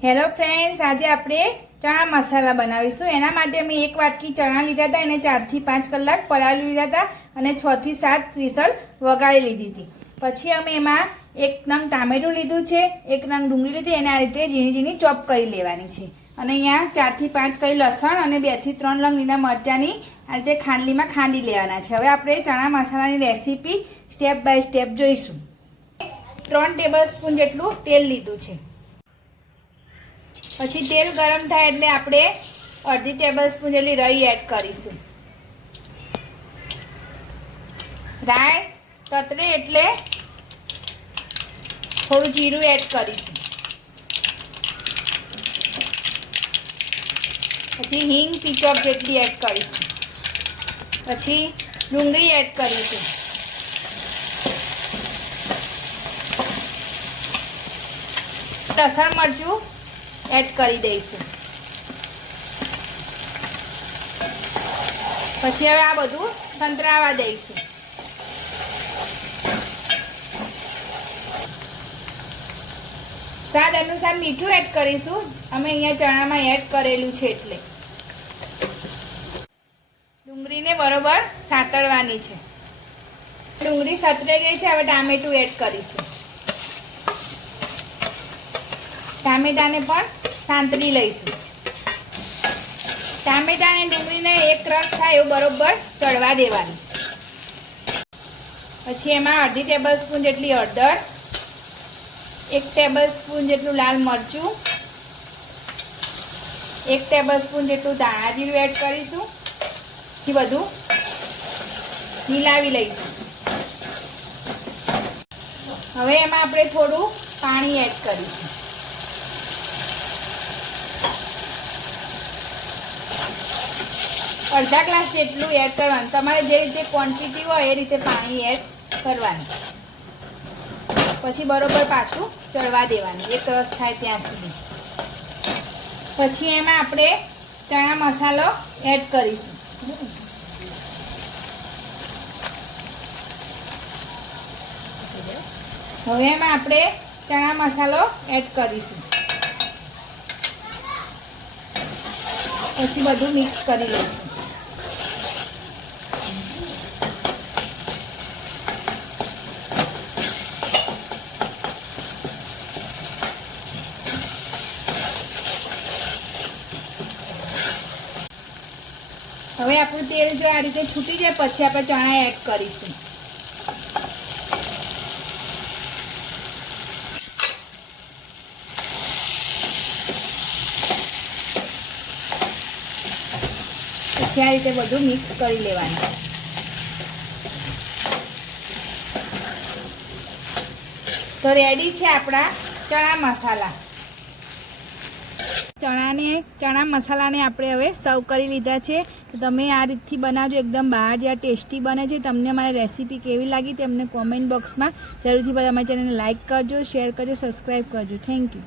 Hello friends, આજે આપણે ચણા મસાલા બનાવીશું। એના માટે અમે એક વાટકી ચણા લીધા હતા, એને 4 થી 5 કલાક પલાળી લીધા હતા અને 6 થી 7 વિસલ વગાડી લીધી હતી। પછી અમે એમાં એક નંગ ટામેટું લીધું છે, એક નંગ ડુંગળી લીધી, એને આ રીતે ઝીણી ઝીણી ચોપ કરી લેવાની છે। અને અહીંયા 4 થી 5 કળી લસણ અને 2 થી 3 લંગ લીલા મરચાંની આ રીતે ખાંડલીમાં ખાંડી લેવાના છે। હવે આપણે ચણા મસાલાની રેસીપી સ્ટેપ બાય સ્ટેપ જોઈશું। 3 ટેબલસ્પૂન જેટલું તેલ લીધું છે। પછી તેલ ગરમ થાય એટલે આપણે અડધી ટેબલસ્પૂન જેટલી રાઈ એડ કરીશું। રાઈ તતરે એટલે થોડું જીરું એડ કરીશું। પછી હિંગ પીચોપ જેટલી એડ કરીશું। પછી ડુંગળી એડ કરીશું। લસણ મરચું એડ કરી દઈશું। પછી હવે આ બધું સંતરાવા દઈશું। સ્વાદ અનુસાર મીઠું એડ કરીશું, અમે અહીંયા ચણામાં એડ કરેલું છે એટલે। ડુંગળીને બરોબર સાતળવાની છે। ડુંગળી સતરાઈ ગઈ છે, હવે ટામેટું એડ કરીશું। ટામેટાને પણ સાંતળી લઈશું। ટામેટા અને ડુંગળીને એક રસ થાય એવું બરોબર ચડવા દેવાનું। પછી એમાં અડધી ટેબલસ્પૂન જેટલી હળદર, 1 ટેબલસ્પૂન જેટલું લાલ મરચું, 1 ટેબલસ્પૂન જેટલું ધાણા જીરું એડ કરીશું। એ બધું મિલાવી લઈશું। હવે એમાં આપણે થોડું પાણી એડ કરીશું। અડધા ગ્લાસ જેટલું એડ કરવાનું, તમારે જે રીતે ક્વોન્ટિટી હોય એ રીતે પાણી એડ કરવાનું। પછી બરોબર પાછું ચડવા દેવાનું એક રસ થાય ત્યાં સુધી। પછી એમાં આપણે ચણા મસાલો એડ કરીશું। હવે એમાં આપણે ચણા મસાલો એડ કરીશું। પછી બધું મિક્સ કરી લઈશું। હવે આપણું તેલ જો આ રીતે છૂટી જાય પછી આપણે ચણા એડ કરીશું। પછી આ રીતે બધું મિક્સ કરી લેવાનું। તો રેડી છે આપણા ચણા મસાલા। ચણા મસાલાને આપણે હવે સર્વ કરી લીધા છે। તો તમે આ રીતથી બનાવજો, એકદમ બહાર જેવા ટેસ્ટી બને છે। તમને મારી રેસીપી કેવી લાગી તે અમને કોમેન્ટ બોક્સમાં જરૂરથી અમારી ચેનલને લાઇક કરજો, શેર કરજો, સબસ્ક્રાઈબ કરજો। Thank you.